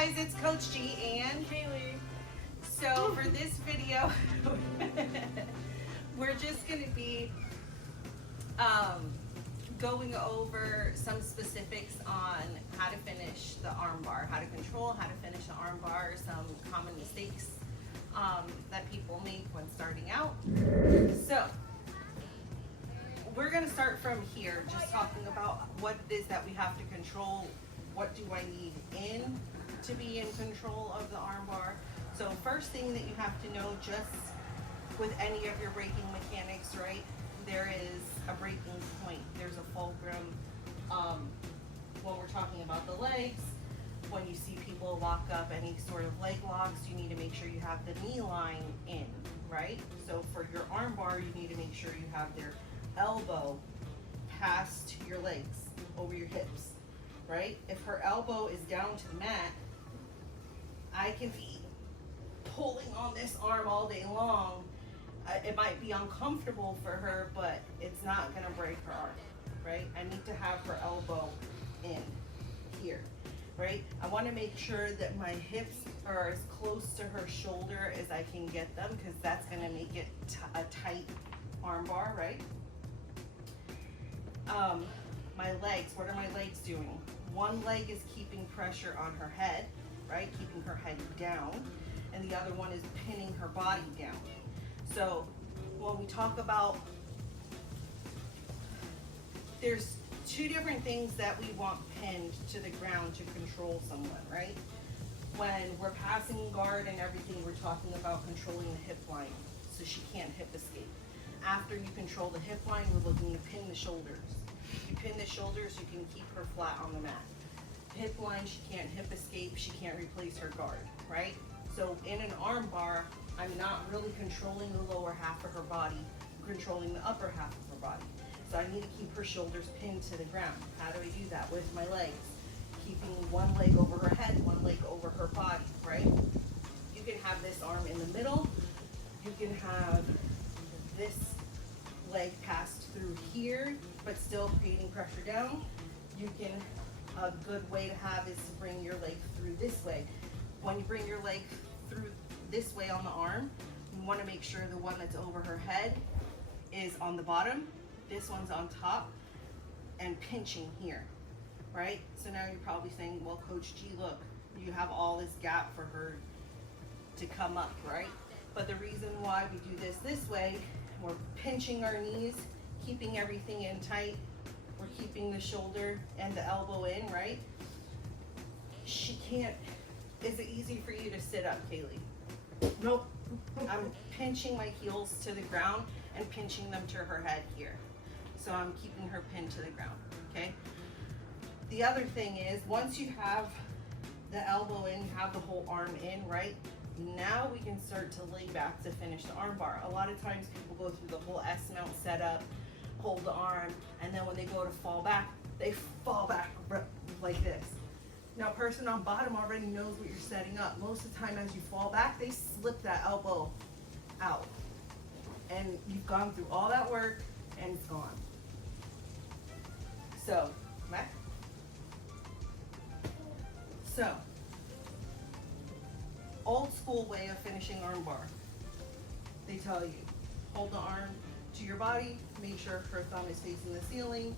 guys, it's Coach G and Haley. so for this video, we're just going to be going over some specifics on how to finish the armbar, how to control, how to finish the armbar, some common mistakes that people make when starting out. So we're going to start from here, just talking about what it is that we have to control. What do I need in to be in control of the armbar? So first thing that you have to know, just with any of your braking mechanics, right? There is a braking point. There's a fulcrum. When we're talking about the legs, when you see people lock up any sort of leg locks, you need to make sure you have the knee line in, right? So for your armbar, you need to make sure you have their elbow past your legs, over your hips, right? If her elbow is down to the mat, I can be pulling on this arm all day long. It might be uncomfortable for her, but it's not gonna break her arm, right? I need to have her elbow in here, right? I wanna make sure that my hips are as close to her shoulder as I can get them, because that's gonna make it a tight armbar, right? My legs, what are my legs doing? One leg is keeping pressure on her head, right? Keeping her head down, and the other one is pinning her body down. So when we talk about, there's two different things that we want pinned to the ground to control someone, right? When we're passing guard and everything, we're talking about controlling the hip line so she can't hip escape. After you control the hip line, we're looking to pin the shoulders. You pin the shoulders, you can keep her flat on the mat. Hip line, she can't hip escape, she can't replace her guard, right? So in an arm bar, I'm not really controlling the lower half of her body, I'm controlling the upper half of her body. So I need to keep her shoulders pinned to the ground. How do I do that? With my legs. Keeping one leg over her head, one leg over her body, right? You can have this arm in the middle. You can have this leg passed through here, but still creating pressure down. You can, a good way to have is to bring your leg through this way. When you bring your leg through this way on the arm, you want to make sure the one that's over her head is on the bottom, this one's on top, and pinching here, right? So now you're probably saying, well, Coach G, look, you have all this gap for her to come up, right? But the reason why we do this way, we're pinching our knees, keeping everything in tight, we're keeping the shoulder and the elbow in, right? She can't. Is it easy for you to sit up, Kaylee? Nope. I'm pinching my heels to the ground and pinching them to her head here. So I'm keeping her pinned to the ground, okay? The other thing is, once you have the elbow in, you have the whole arm in, right? Now we can start to lay back to finish the arm bar. A lot of times people go through the whole S-mount setup, hold the arm, and then when they go to fall back, they fall back like this. Now, person on bottom already knows what you're setting up. Most of the time as you fall back, they slip that elbow out. And you've gone through all that work and it's gone. So, back. So, old school way of finishing armbar. They tell you, hold the arm to your body, make sure her thumb is facing the ceiling.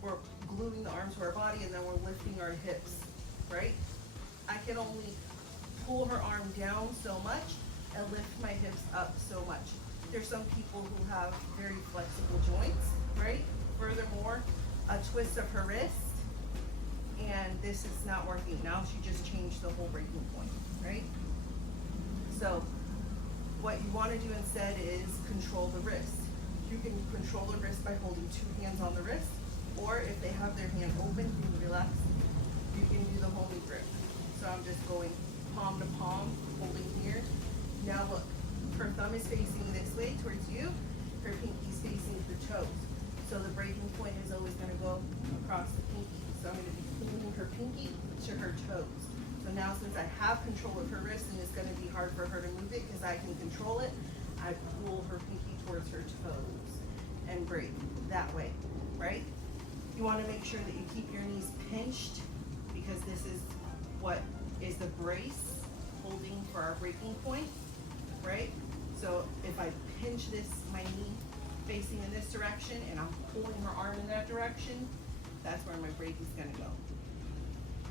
We're gluing the arm to our body, and then we're lifting our hips, right? I can only pull her arm down so much and lift my hips up so much. There's some people who have very flexible joints, right? Furthermore, a twist of her wrist, and this is not working. Now she just changed the whole breaking point, right? So what you want to do instead is control the wrist. You can control the wrist by holding two hands on the wrist, or if they have their hand open, you can relax. You can do the homing grip. So I'm just going palm to palm, holding here. Now look, her thumb is facing this way towards you, her pinky's facing the toes. So the breaking point is always going to go across the pinky. So I'm going to be pulling her pinky to her toes. So now since I have control of her wrist, and it's going to be hard for her to move it because I can control it, I pull her pinky towards her toes and break that way, right? You want to make sure that you keep your knees pinched, because this is what is the brace, holding for our breaking point, right? So if I pinch this, my knee facing in this direction, and I'm pulling her arm in that direction, that's where my break is gonna go.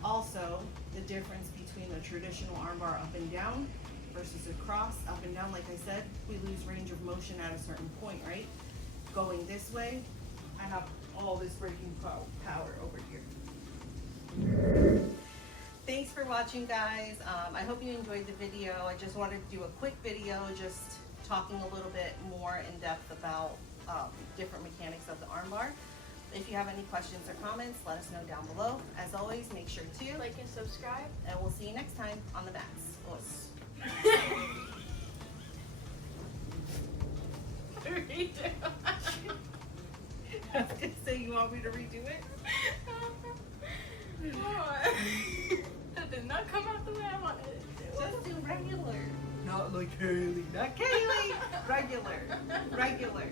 Also, the difference between the traditional armbar up and down versus a cross up and down, like I said, we lose range of motion at a certain point, right? Going this way, I have all this breaking power over here. Thanks for watching, guys. I hope you enjoyed the video. I just wanted to do a quick video just talking a little bit more in depth about different mechanics of the armbar. If you have any questions or comments, let us know down below. As always, make sure to like and subscribe, and we'll see you next time on the mats. Redo. I was gonna say, you want me to redo it? That did not come out the way I wanted it to. Just do regular. Not like Kaylee. Not Kaylee. Regular. Regular.